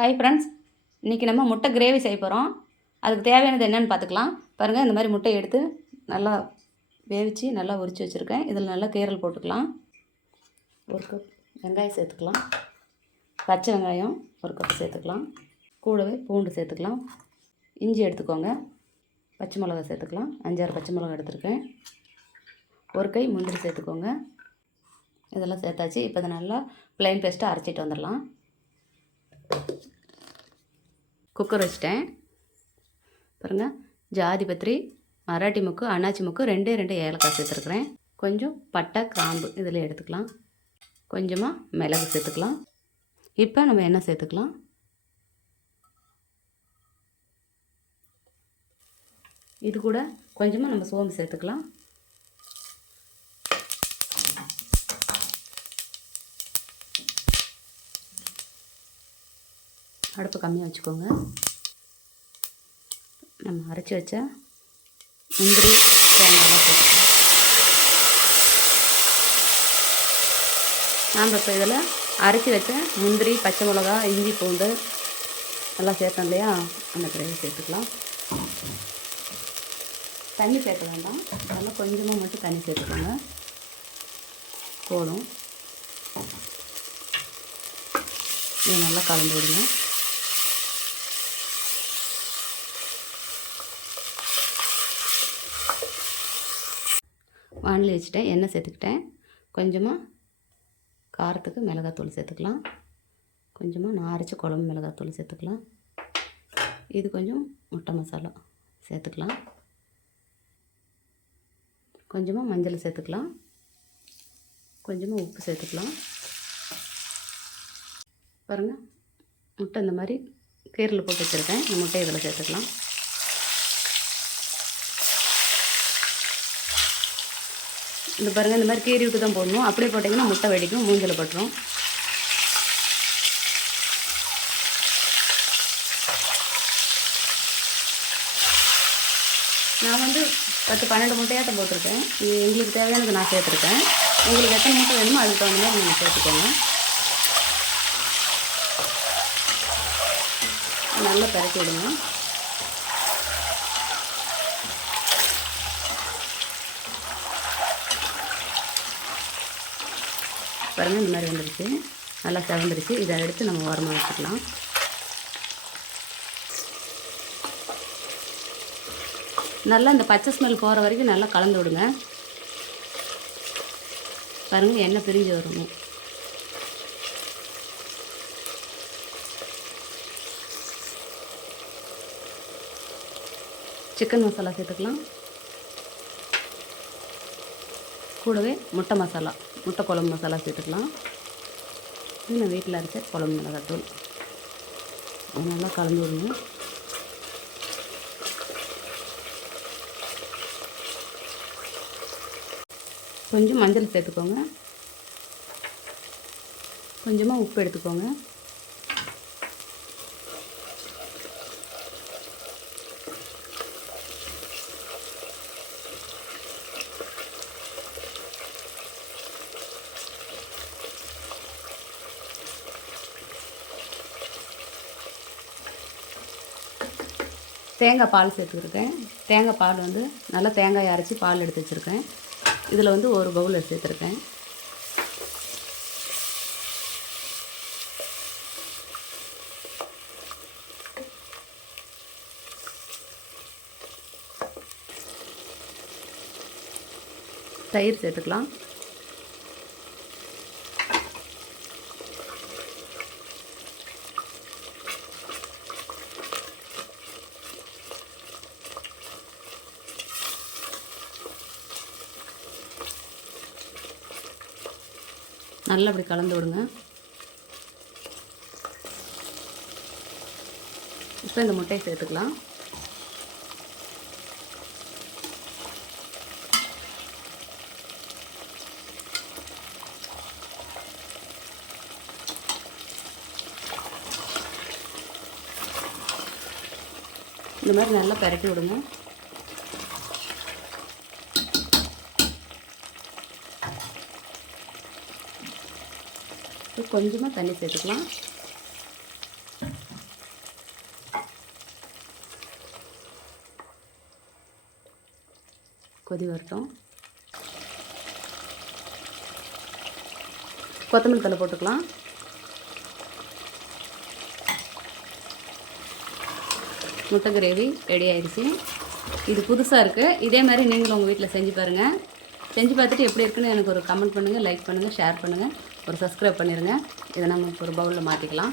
Hi friends, இன்றைக்கி நம்ம முட்டை கிரேவி செய்ய போகிறோம். அதுக்கு தேவையானது என்னென்னு பார்த்துக்கலாம். பாருங்கள், இந்த மாதிரி முட்டையை எடுத்து நல்லா வேவிச்சு நல்லா உரித்து வச்சுருக்கேன். இதில் நல்லா கீரல் போட்டுக்கலாம். ஒரு கப் வெங்காயம் சேர்த்துக்கலாம். பச்சை வெங்காயம் ஒரு கப் சேர்த்துக்கலாம். கூடவே பூண்டு சேர்த்துக்கலாம். இஞ்சி எடுத்துக்கோங்க. பச்சை மிளகா சேர்த்துக்கலாம். 5-6 பச்சை மிளகா எடுத்துருக்கேன். ஒரு கை முந்திரி சேர்த்துக்கோங்க. இதெல்லாம் சேர்த்தாச்சு. இப்போ இதை நல்லா ப்ளைன் பேஸ்ட்டாக அரைச்சிட்டு வந்துடலாம். குக்கர் வச்சிட்டேன். பாருங்கள், ஜாதி பத்திரி, மராட்டி முக்கு, அன்னாச்சி முக்கு, 2 ஏலக்காய் சேர்த்துருக்குறேன். கொஞ்சம் பட்டை கிராம்பு இதில் எடுத்துக்கலாம். கொஞ்சமாக மிளகு சேர்த்துக்கலாம். இப்போ நம்ம எண்ணெய் சேர்த்துக்கலாம். இது கூட கொஞ்சமாக நம்ம சோம்பு சேர்த்துக்கலாம். அடுப்பு கம்மியாக வச்சுக்கோங்க. நம்ம அரைச்சி வச்ச முந்திரி தேங்காய்லாம் சேர்த்துக்கலாம். நாம் இப்போ இதில் அரைச்சி வச்ச முந்திரி, பச்சை மிளகா, இஞ்சி, பூண்டு எல்லாம் சேர்த்தோம் இல்லையா, அந்த கிரேவி சேர்த்துக்கலாம். தண்ணி சேர்க்க வேண்டாம், அதெல்லாம் கொஞ்சமாக மட்டும் தண்ணி சேர்த்துக்கோங்க, போதும். இதை நல்லா கலந்து விடுங்க. வானலி வச்சுட்டேன். எண்ணெய் சேர்த்துக்கிட்டேன். கொஞ்சமாக காரத்துக்கு மிளகாத்தூள் சேர்த்துக்கலாம். கொஞ்சமாக நான் அரைச்ச குழம்பு மிளகாத்தூள் சேர்த்துக்கலாம். இது கொஞ்சம் முட்டை மசாலா சேர்த்துக்கலாம். கொஞ்சமாக மஞ்சள் சேர்த்துக்கலாம். கொஞ்சமாக உப்பு சேர்த்துக்கலாம். பாருங்கள், முட்டை இந்த மாதிரி கீரல் போட்டு வச்சுருக்கேன். இந்த முட்டை இதில் சேர்த்துக்கலாம். இந்த பாருங்கள், இந்த மாதிரி கீறி விட்டு தான் போடணும். அப்படியே போட்டிங்கன்னா முட்டை வெடிக்கும், மூஞ்சில் பட்டுரும். நான் வந்து 10-12 முட்டையாட்டம் போட்டிருக்கேன். இது எங்களுக்கு தேவையானது நான் சேர்த்துருக்கேன். உங்களுக்கு எத்தனை முட்டை வேணுமோ அதுக்கு தகுந்த மாதிரி நீங்கள் சேர்த்துக்கோங்க. நல்லா பரட்டி விடுங்க. பாருங்கள், இந்த மாதிரி வந்துடுச்சு, நல்லா செவந்துருச்சு. இதை எடுத்து நம்ம ஓரமாக வச்சுக்கலாம். நல்லா இந்த பச்சை ஸ்மெல் போகிற வரைக்கும் நல்லா கலந்து விடுங்க. பாருங்கள், எண்ணெய் பிரிஞ்சு வரணும். சிக்கன் மசாலா சேர்த்துக்கலாம். கூடவே முட்டை மசாலா, முட்டை குழம்பு மசாலா சேர்த்துக்கலாம். இது நான் வீட்டில் அரைச்ச குழம்பு மிளகாத்தூள். நல்லா கலந்து விடுங்க. கொஞ்சம் மஞ்சள் சேர்த்துக்கோங்க. கொஞ்சமாக உப்பு எடுத்துக்கோங்க. தேங்காய் பால் சேர்த்துருக்கேன். தேங்காய் பால் வந்து நல்லா தேங்காய் அரைச்சி பால் எடுத்து வச்சுருக்கேன். இதில் வந்து ஒரு பவுல் சேர்த்துருக்கேன். தயிர் சேர்த்துக்கலாம். நல்லா அப்படி கலந்து விடுங்க. இப்போ இந்த முட்டையை சேர்த்துக்கலாம். இந்த மாதிரி நல்லா பரட்டி விடுங்க. கொஞ்சமாக தண்ணி சேர்த்துக்கலாம். கொதி வரட்டும். கொத்தமல்லி தழை போட்டுக்கலாம். முட்டை கிரேவி ரெடி ஆயிடுச்சு. இது புதுசாக இருக்குது. இதே மாதிரி நீங்களும் உங்கள் வீட்டில் செஞ்சு பாருங்கள். செஞ்சு பார்த்துட்டு எப்படி இருக்குன்னு எனக்கு ஒரு கமெண்ட் பண்ணுங்கள், லைக் பண்ணுங்கள், ஷேர் பண்ணுங்கள், ஒரு சப்ஸ்கிரைப் பண்ணிடுங்க. இதை நம்ம ஒரு பவுலில் மாற்றிக்கலாம்.